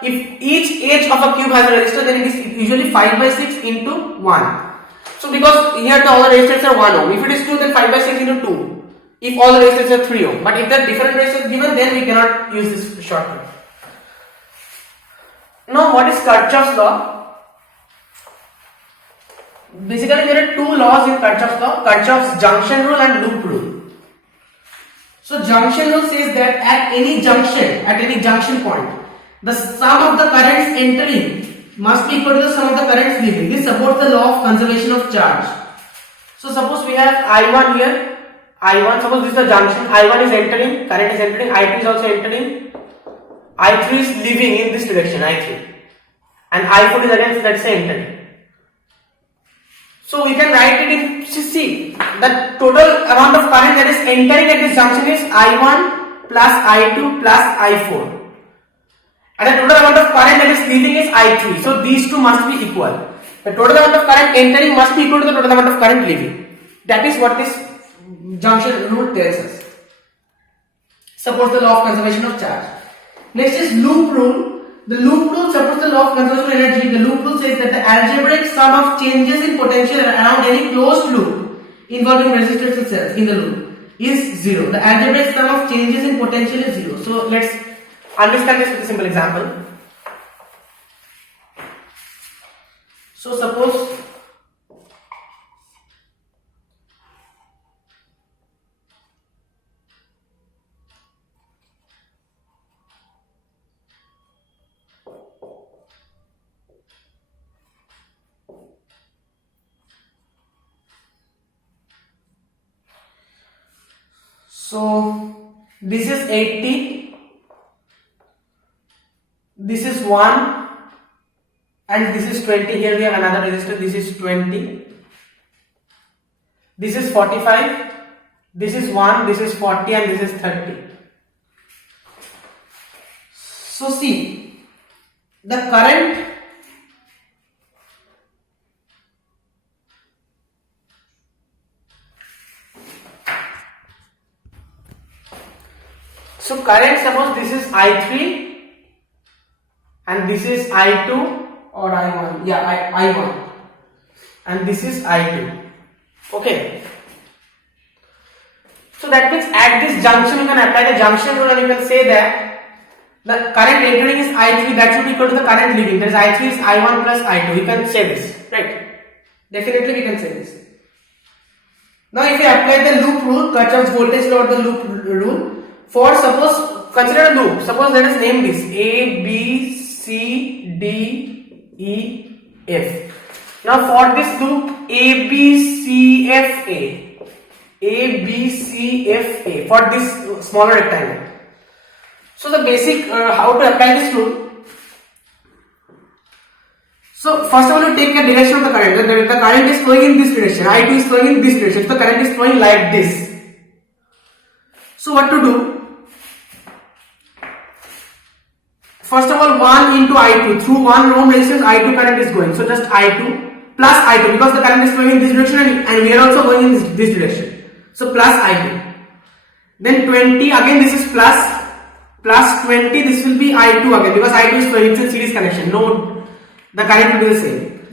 if each edge of a cube has a resistor, then it is usually 5 by 6 into 1. So because here all the resistors are 1 ohm, if it is 2, then 5 by 6 into 2. If all the resistors are 3 ohm, but if there are different resistors given, then we cannot use this shortcut. Now what is Kirchhoff's law? Basically there are two laws in Kirchhoff's law, Kirchhoff's junction rule and loop rule. So junction rule says that at any junction point, the sum of the currents entering must be equal to the sum of the currents leaving. This supports the law of conservation of charge. So suppose we have I1 here, suppose this is the junction, I1 is entering, current is entering, I2 is also entering, I3 is leaving in this direction, I3, and I4 is again, let's say, entering. So we can write it in, see, the total amount of current that is entering at this junction is I1 plus I2 plus I4. And the total amount of current that is leaving is I3. So these two must be equal. The total amount of current entering must be equal to the total amount of current leaving. That is what this junction rule tells us. Supports the law of conservation of charge. Next is loop rule. The loop rule supports the law of conservation of energy. The loop rule says that the algebraic sum of changes in potential around any closed loop involving resistors and cells in the loop is 0. The algebraic sum of changes in potential is 0. So let's understand this with a simple example. So suppose this is 80, this is 1, and this is 20. Here we have another resistor, this is 20, this is 45, this is 1, this is 40, and this is 30. So see, the current suppose this is I3 and this is I2 or I1, I1, and this is I2. Okay, so that means at this junction you can apply the junction rule and you can say that the current entering is I3, that should be equal to the current leaving, that is I3 is I1 plus I2. You can say this, right? Definitely we can say this. Now if we apply the loop rule, Kirchhoff's voltage law or the loop rule, for suppose, consider a loop, suppose let us name this A, B, C, D, E, F. Now for this loop A, B, C, F, A, B, C, F, A, for this smaller rectangle. So the basic, how to apply this rule. So first of all you take the direction of the current, the current is flowing in this direction, I2 is flowing in this direction, so the current is flowing like this. So what to do? First of all, 1 into I2, through 1 ohm resistance I2 current is going, so just I2 plus I2 because the current is flowing in this direction and we are also going in this direction, so plus I2. Then 20, again this is plus 20, this will be I2 again because I2 is flowing, it's a series connection, no, the current will be the same.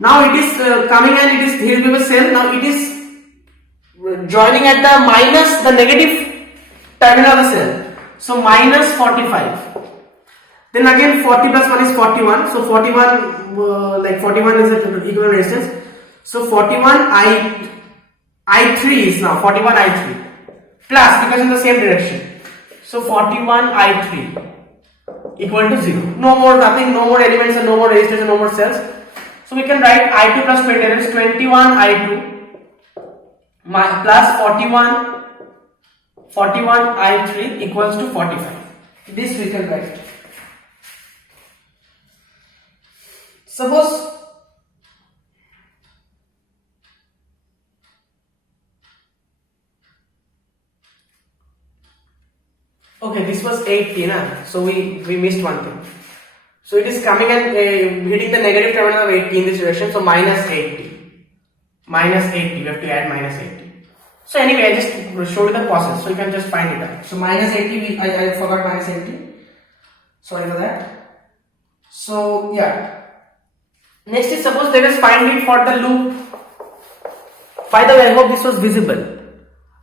Now it is coming and it is, here will be a cell, now it is joining at the minus, the negative terminal of the cell. So minus 45. Then again 40 plus 1 is 41. So 41 like 41 is the equivalent resistance. So 41 I3 is now 41 I3 plus, because in the same direction. So 41 I3 equal to 0. No more nothing, no more elements and no more resistors and no more cells. So we can write I2 plus 20, that is 21 I2 plus 41 I3 equals to 45. This we can write. Suppose okay, this was 80, so we missed one thing. So it is coming and hitting the negative terminal of 80 in this direction, so minus 80. Minus 80, we have to add minus 80. So anyway, I just showed you the process, so you can just find it out. So minus 80, I forgot minus 80. Sorry for that. So yeah. Next is, suppose let us find it for the loop. By the way, I hope this was visible.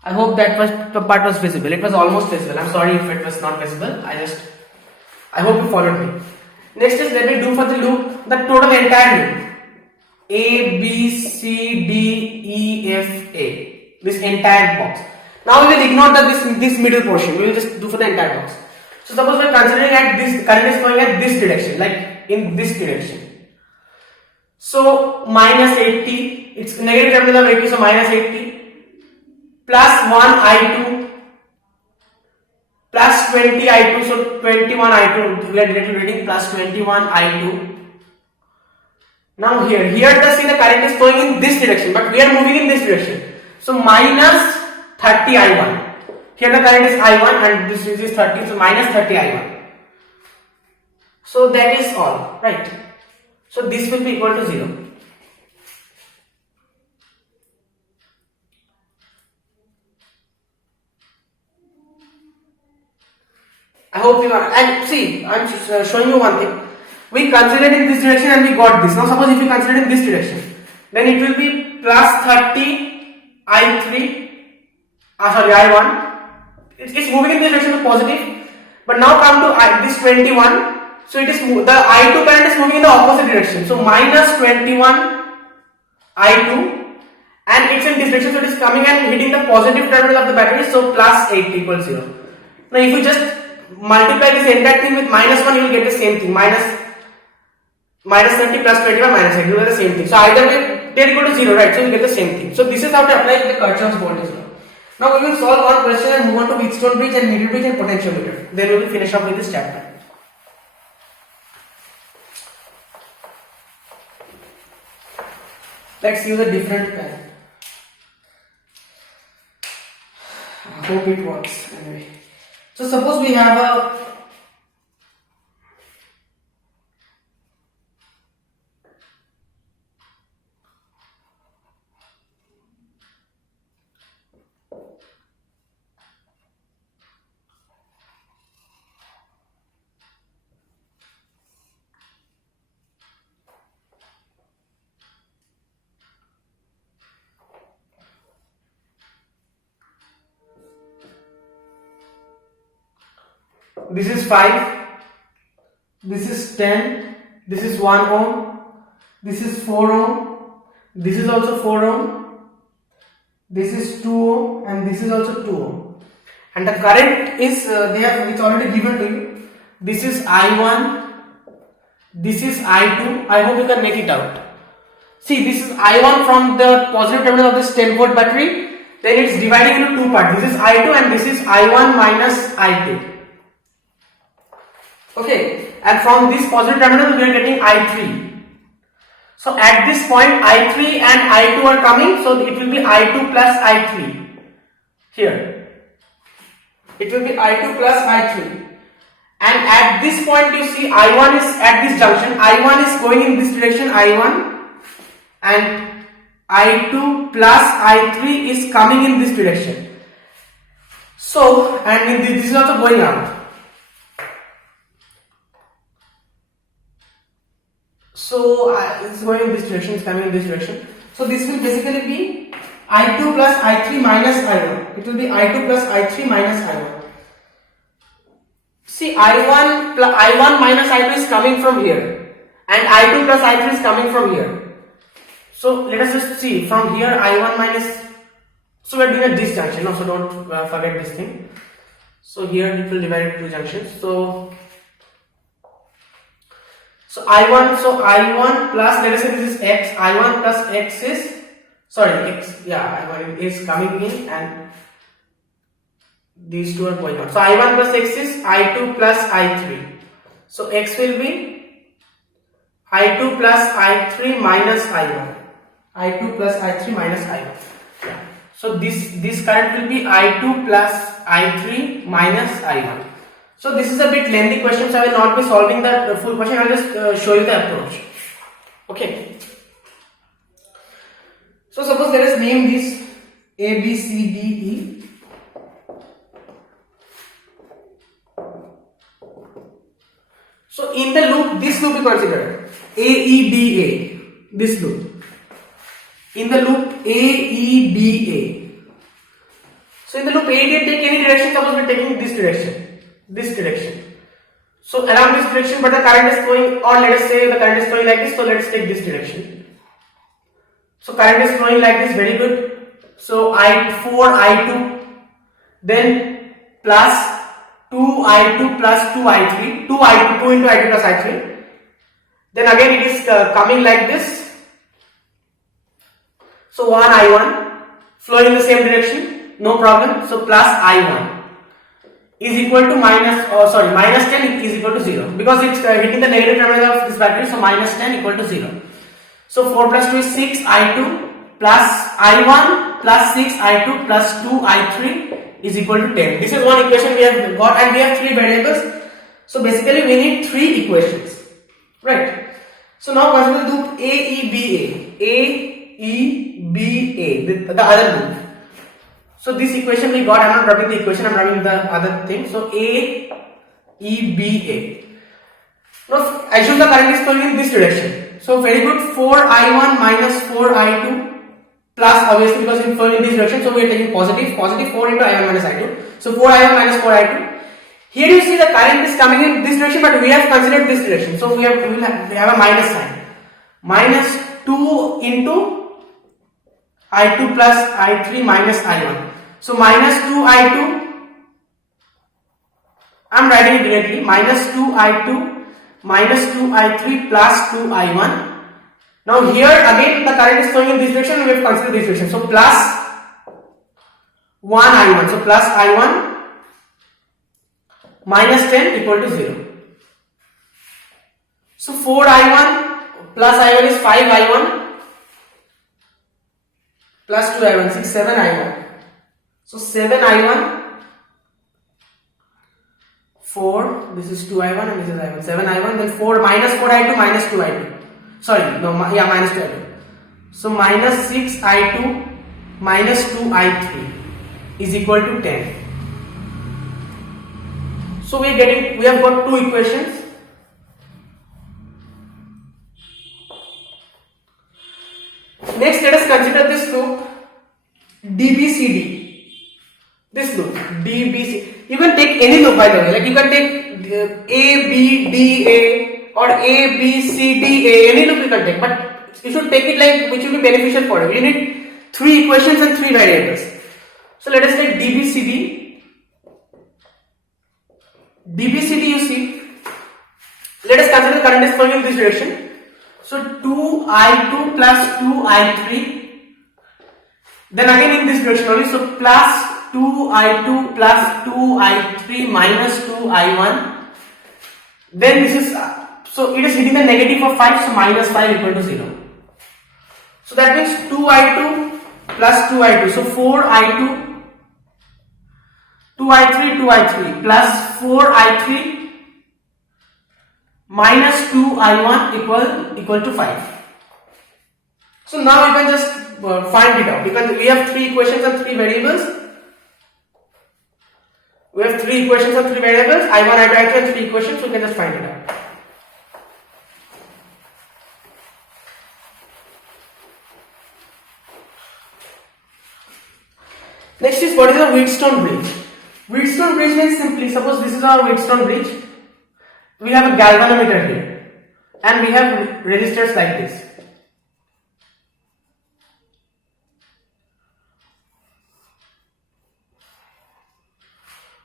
I hope that the part was visible. It was almost visible. I'm sorry if it was not visible. I hope you followed me. Next is, let me do for the loop the total entire loop. A, B, C, D, E, F, A. This entire box. Now we will ignore this middle portion. We will just do for the entire box. So suppose we are considering at this, current is going at this direction, like in this direction. So minus 80, it's negative terminal of 80, so minus 80. Plus 1 I2 plus 20 I2, so 21 I2, little reading, plus 21 I2. Now here the current is going in this direction, but we are moving in this direction. So minus 30 I1. Here the current is I1 and this is 30, so minus 30 I1. So that is all, right? So this will be equal to 0. I hope you are. And see, I am showing you one thing. We considered in this direction and we got this. Now suppose if we consider in this direction, then it will be plus 30 I3. I1. It's moving in this direction to positive. But now come to this 21. So it is the I2 current is moving in the opposite direction. So minus 21 I2, and it's in this direction. So it is coming and hitting the positive terminal of the battery. So plus 8 equals 0. Now if you just multiply this entire thing with minus 1, you will get the same thing. Minus 30 plus 21 minus 8, you will get the same thing. So either way, they are equal to 0, right? So you get the same thing. So this is how to apply the Kirchhoff's voltage law. Now we will solve one question and move on to Wheatstone bridge and needle bridge and potentiometer. Then we will finish up with this chapter. Let's use a different pen. I hope it works anyway. So suppose we have a this is 5, this is 10, this is 1 ohm, this is 4 ohm, this is also 4 ohm, this is 2 ohm, and this is also 2 ohm. And the current is it's already given to you. This is I1, this is I2. I hope you can make it out. See, this is I1 from the positive terminal of this 10 volt battery. Then it's dividing into two parts. This is I2 and this is I1 minus I2. Okay, and from this positive terminal we are getting I3. So at this point I3 and I2 are coming, so it will be I2 plus I3. Here it will be I2 plus I3. And at this point you see I1 is at this junction, I1 is going in this direction, I1, and I2 plus I3 is coming in this direction. So, and this is also going out. So it's going in this direction, it's coming in this direction. So this will basically be I2 plus I3 minus I1. It will be I2 plus I3 minus I1. See, I1 minus I2 is coming from here, and I2 plus I3 is coming from here. So let us just see from here I1 minus. So we are doing a disjunction, so don't forget this thing. So here it will divide into two junctions. So I1 plus, let us say this is x. I1 plus x is, sorry, x. Yeah, I1 is coming in, and these two are going out. So I1 plus x is I2 plus I3. So x will be I2 plus I3 minus I1. I2 plus I3 minus I1. So this current will be I2 plus I3 minus I1. So this is a bit lengthy question, so I will not be solving the full question. I will just show you the approach. Okay. So suppose let us name this A, B, C, D, E. So in the loop, this loop is considered A, E, B, A. This loop. In the loop A, E, B, A. So in the loop A, E, take any direction. Suppose we are taking this direction. So around this direction, but the current is flowing, or let us say the current is flowing like this. So let's take this direction. So current is flowing like this. Very good. So I4 I2, then plus 2 I2 plus 2 I3, 2 into I2 plus I3. Then again it is coming like this. So 1 I1 flowing in the same direction, no problem. So plus I1 is equal to minus 10 is equal to 0, because it's hitting the negative terminal of this battery. So minus 10 equal to 0. So 4 plus 2 is 6 I2 plus I1 plus 6 I2 plus 2 I3 is equal to 10. This is one equation we have got, and we have three variables. So basically we need three equations, right? So now consider the loop A, E, B, A. E, B, A, the other loop. So this equation we got. I am not rubbing the equation, I am rubbing the other thing. So A, E, B, A. Now assume the current is flowing in this direction. So very good. 4 I1 minus 4 I2 plus, obviously because it's flowing in this direction, so we are taking positive 4 into I1 minus I2. So 4 I1 minus 4 I2. Here you see the current is coming in this direction, but we have considered this direction. So we have a minus sign. Minus 2 into I2 plus I3 minus I1. So minus 2 I2, I am writing it directly, minus 2 I2 minus 2 I3 plus 2 I1. Now here again the current is flowing in this direction, and we have considered this direction. So plus 1 I1. So plus I1 minus 10 equal to 0. So 4 I1 plus I1 is 5 I1 plus 2 I1, 6, 7 I1. So 7 I1, 4, this is 2 I1 and this is I1, 7 I1, then 4 minus 4 I2 minus 2 I2. Sorry, no, yeah, minus 2 I2. So minus 6 I2 minus 2 I3 is equal to 10. So we have got two equations. Next, let us consider this loop DBCD. This loop DBC. You can take any loop, by the way. Like you can take A, B, D, A, or A, B, C, D, A. Any loop you can take, but you should take it like which will be beneficial for you. You need three equations and three variables. So let us take DBCD. DBCD, you see. Let us consider the current is flowing in this direction. So 2I2 plus 2I3. Then again in this direction only. So plus 2I2 plus 2I3 minus 2I1. Then this is, so it is hitting the negative of 5. So minus 5 equal to 0. So that means 2I2 plus 2I2. So 4I2, 2I3, 2I3 plus 4I3 minus 2I1 equal to 5. So now you can just find it out, because we have three equations and three variables. We have three equations and three variables, I1, I2, I3 and three equations, so we can just find it out. Next is, what is a Wheatstone bridge? Wheatstone bridge means simply, suppose this is our Wheatstone bridge. We have a galvanometer here and we have resistors like this.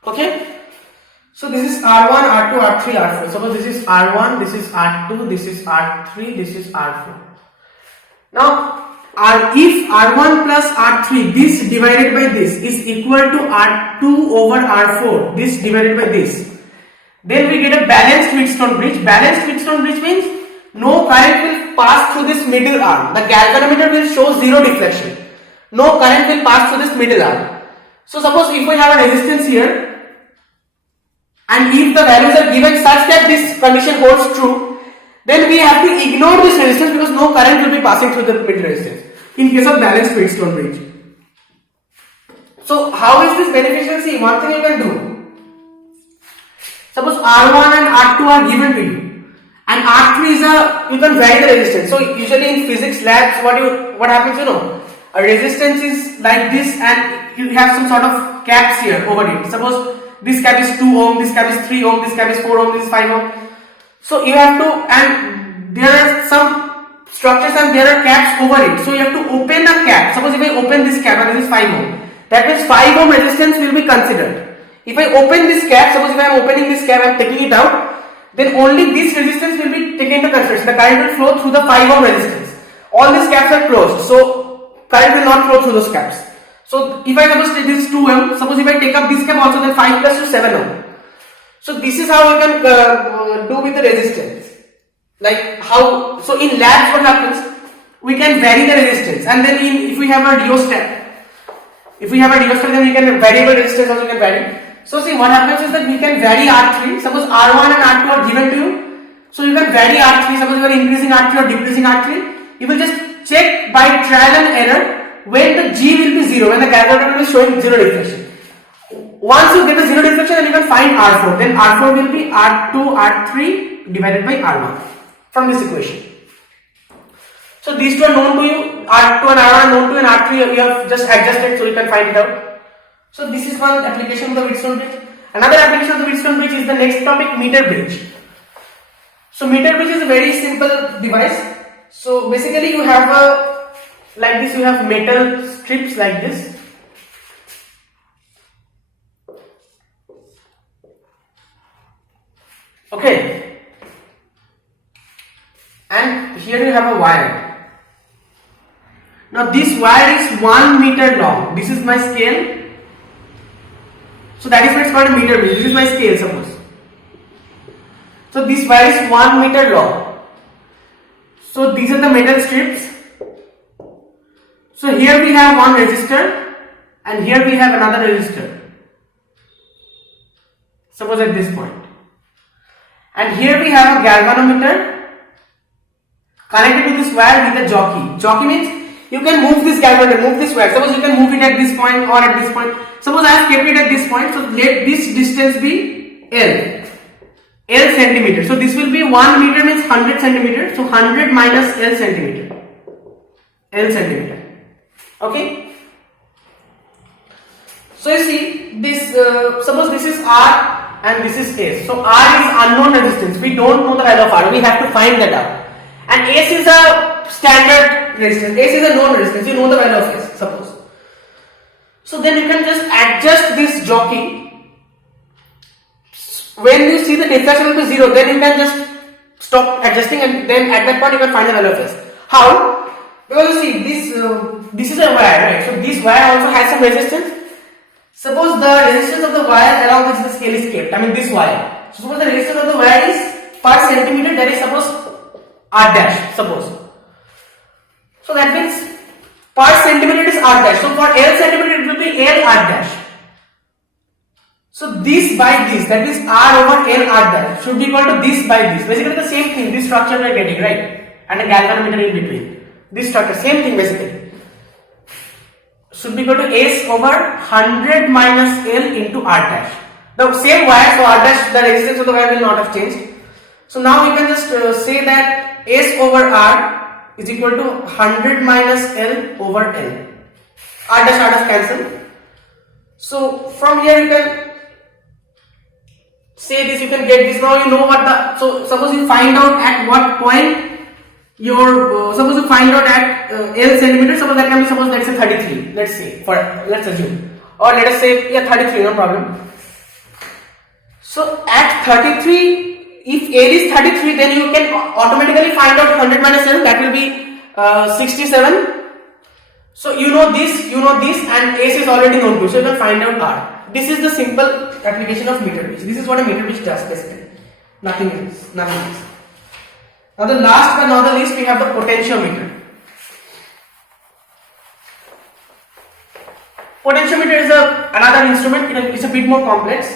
Okay, so this is R1, R2, R3, R4. Suppose this is R1, this is R2, this is R3, this is R4. Now, if R1 plus R3, this divided by this is equal to R2 over R4, this divided by this, then we get a balanced Wheatstone bridge. Balanced Wheatstone bridge means no current will pass through this middle arm. The galvanometer will show zero deflection. No current will pass through this middle arm. So suppose if we have a resistance here, and if the values are given such that this condition holds true, then we have to ignore this resistance because no current will be passing through the middle resistance in case of balanced Wheatstone bridge. So how is this beneficial? See, one thing you can do. Suppose R1 and R2 are given to you, and R3 is you can vary the resistance. So usually in physics labs, what happens, a resistance is like this, and you have some sort of caps here over it. Suppose this cap is 2 ohm, this cap is 3 ohm, this cap is 4 ohm, this is 5 ohm. So you have to, and there are some structures and there are caps over it. So you have to open a cap. Suppose if I open this cap and this is 5 ohm, that means 5 ohm resistance will be considered. If I open this cap, suppose if I am opening this cap, I am taking it out, then only this resistance will be taken into consideration. The current will flow through the 5 ohm resistance. All these caps are closed, so current will not flow through those caps. So if I suppose this is 2 ohm, suppose if I take up this cap also, then 5 plus 2 7 ohm. So this is how we can do with the resistance. Like how, so in labs what happens, we can vary the resistance, and then if we have a rheostat, then we can variable resistance also can vary. So see, what happens is that we can vary R3. Suppose R1 and R2 are given to you, so you can vary R3. Suppose you are increasing R3 or decreasing R3, you will just check by trial and error when the G will be 0, when the galvanometer will be showing 0 deflection. Once you get the 0 deflection, then you can find R4. Then R4 will be R2, R3 divided by R1 from this equation. So these two are known to you, R2 and R1 are known to you, and R3 you have just adjusted so you can find it out. So this is one application of the Wheatstone bridge. Another application of the Wheatstone bridge is the next topic, meter bridge. So meter bridge is a very simple device. So basically you have like this, you have metal strips like this. Okay. And here you have a wire. Now this wire is 1 meter long. This is my scale. So that is why it's called a meter bridge. This is my scale, suppose. So this wire is 1 meter long. So these are the metal strips. So here we have one resistor and here we have another resistor. Suppose at this point. And here we have a galvanometer connected to this wire with a jockey. Jockey means you can move this galvanometer, move this wire. Suppose you can move it at this point or at this point. Suppose I have kept it at this point, so let this distance be L centimeter. So this will be 1 meter means 100 centimeter. So 100 minus L centimeter. Okay. So you see this. Suppose this is R and this is S. So R is unknown resistance. We don't know the value of R. We have to find that out. And S is a standard resistance. S is a known resistance. You know the value of S. Suppose. So then you can just adjust this jockey. When you see the deflection will be 0, then you can just stop adjusting, and then at that point you can find the value of S. How? Because you see this is a wire, right? So this wire also has some resistance. Suppose the resistance of the wire along which the scale is kept, I mean this wire. So suppose the resistance of the wire is per centimeter, that is suppose R dash, suppose. So that means per centimeter is R dash. So for L centimeter it will be L R dash. So this by this, that is R over L R dash should be equal to this by this. Basically the same thing, this structure we are getting, right? And a galvanometer in between. This structure, same thing basically. Should be equal to S over 100 minus L into R dash. The same wire, so R dash, the resistance of the wire will not have changed. So now we can just say that S over R is equal to 100 minus L over L. R dash cancel. So from here you can say this, you can get this. Now you know what the, so suppose you find out at what point your, suppose you find out at L centimeter, suppose that can be, suppose let's say 33, let's say, for, let's assume, or let us say, yeah, 33, no problem. So at 33, if L is 33, then you can automatically find out 100 minus L, that will be 67. So you know this, and S is already known to, so you can find out R. This is the simple application of meter bridge. This is what a meter bridge does basically. Nothing else. Now the last but not the least, we have the potentiometer. Potentiometer is another instrument. It's a bit more complex.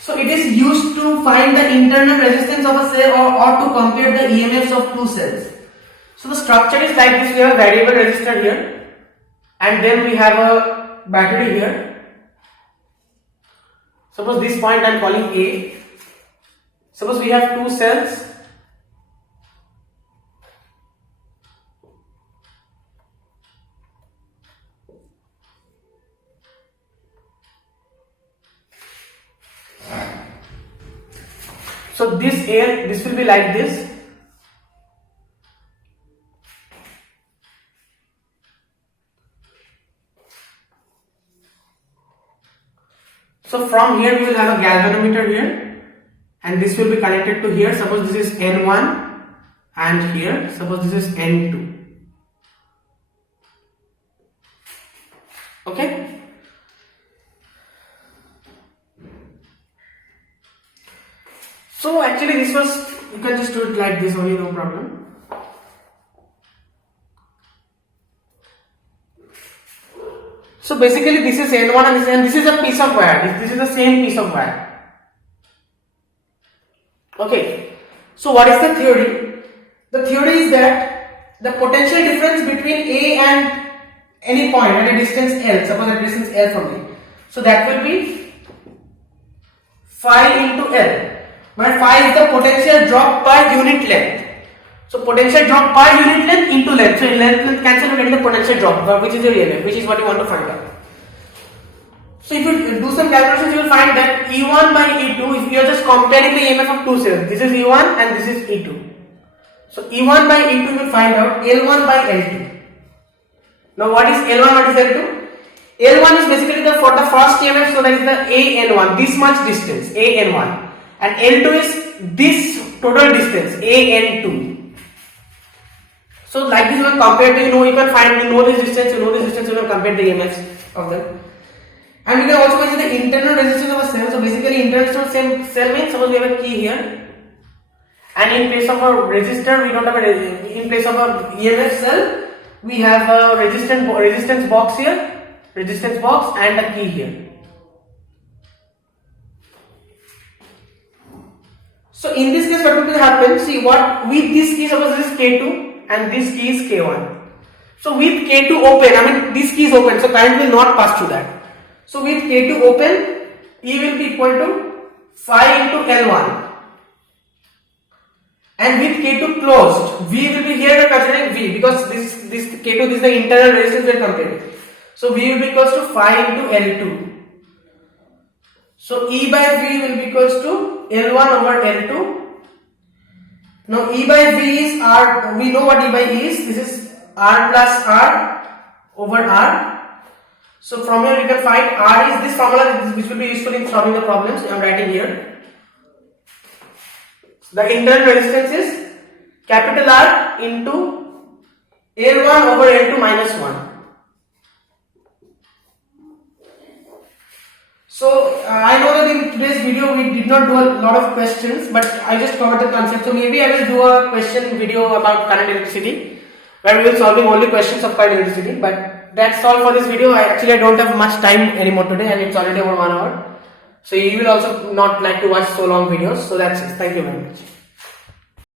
So it is used to find the internal resistance of a cell or to compare the EMFs of two cells. So the structure is like this. We have a variable resistor here, and then we have a battery here. Suppose this point I am calling A. Suppose we have two cells. So this will be like this. So from here we will have a galvanometer here, and this will be connected to here. Suppose this is N1, and here suppose this is N2. Okay. So actually this was, you can just do it like this only, no problem. So basically this is N1 and this is a piece of wire. This is the same piece of wire. Okay. So what is the theory? The theory is that the potential difference between A and any point at a distance L, suppose at a distance L from A. So that will be phi into L. Where phi is the potential drop per unit length. So potential drop per unit length into length. So in length cancel, you get the potential drop, which is your EMF, which is what you want to find out. So if you do some calculations, you will find that E1 by E2, if you are just comparing the EMF of two cells, this is E1 and this is E2. So E1 by E2 you will find out L1 by L2. Now what is L1, what is L2? L1 is basically for the first EMF, so that is the AN1, this much distance, AN1. And L2 is this total distance, AN2. So like this, you can compare the, you can find, you know this distance, you can compare the EMFs of them. And we can also measure the internal resistance of a cell. So basically internal cell means, suppose we have a key here, and in place of a resistor, we don't have in place of a EMF cell, we have a resistance box here, resistance box, and a key here. So in this case, what will happen? See, what with this key, suppose this is K2 and this key is K1. So with K2 open, I mean this key is open, so current will not pass through that. So with K2 open, E will be equal to phi into L1. And with K2 closed, V will be here, we are considering V, because this K2, this is the internal resistance we are comparing. So V will be equals to phi into L2. So E by V will be equals to L1 over L2. Now E by V is R, we know what E by E is, this is R plus R over R. So from here you can find R is this formula which will be useful in solving the problems. I am writing here. So the internal resistance is capital R into L1 over L2 minus 1. So I know that in today's video we did not do a lot of questions, but I just covered the concept. So maybe I will do a question video about current electricity, where we will solving only questions of current electricity. But that's all for this video. I don't have much time anymore today, and it's already over 1 hour. So you will also not like to watch so long videos. So that's it. Thank you very much.